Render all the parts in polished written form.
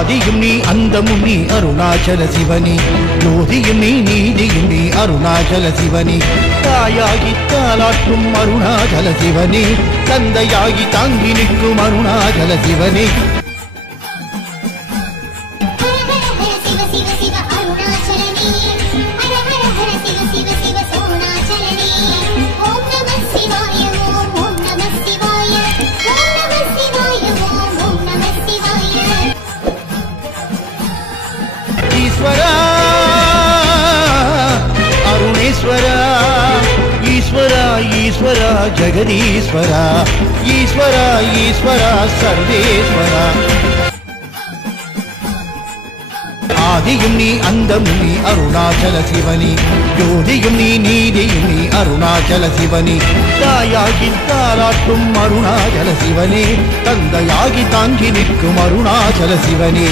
ஆதியும் நீ அந்தமும் நீ அருணாச்சல சிவனே ஜோதியும் நீ நீதியும் நீ அருணாச்சல சிவனே தாயாகி தாலாட்டும் அருணாச்சல சிவனே தந்தையாகி தாங்கி நிற்கும் அருணாச்சல சிவனே ஈஸ்வரா அருணேஸ்வரா ஈஸ்வரா ஈஸ்வரா ஜெகதீஸ்வரா ஈஸ்வரா ஈஸ்வரா சர்வேஸ்வரா ஆதியும் நீ அந்தமும் நீ அருணாச்சல சிவனே ஜோதியும் நீ நீதியும் நீ அருணாச்சல சிவனே தாயாகி தாலாட்டும் அருணாச்சல சிவனே தந்தையாகி தாங்கி நிற்கும் அருணாச்சல சிவனே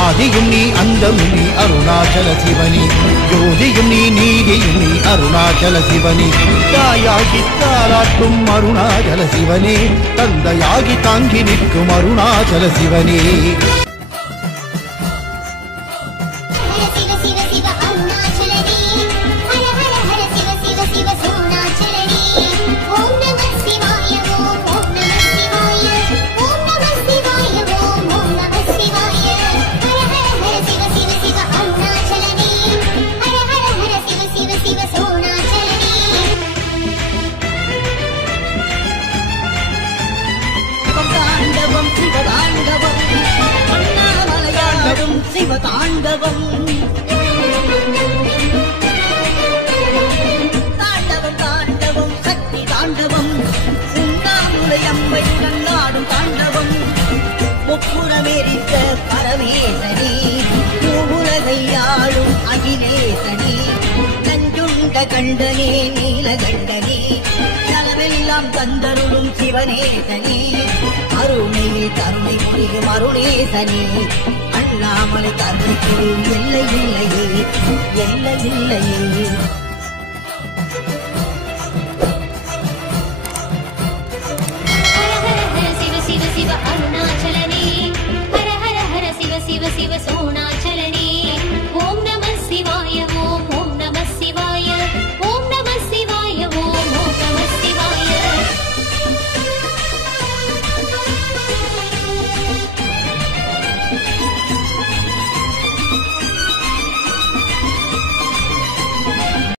ஆதியும் நீ அந்தமும் நீ அருணாச்சல சிவனே ஜோதியும் நீ நீதியும் நீ அருணாச்சல சிவனே தாயாகி தாலாட்டும் அருணாச்சல சிவனே தந்தையாகி தாங்கி நிற்கும் அருணாச்சல சிவனே சிவதாண்டவம் தாண்டவம் தாண்டவம் சக்தி தாண்டவம் சிந்தாமுலை அம்மையுடன் நாடும் தாண்டவம் முப்புறமேறித்த பரமேசனே உலகையாளும் அகிலேசனே நஞ்சுண்ட கண்டனே நீலகண்டனே நலமெல்லாம் தந்தருளும் சிவனேசனே அருணையில் கருணை புரியும் அருணேசனே அண்ணாமலை கருணைக்கு எல்லை இல்லையே எல்லை இல்லையே ஹர ஹர ஹர சிவ சிவ சிவ அருணாச்சலனே ஹர ஹர ஹர சிவ சிவ சிவ சோழ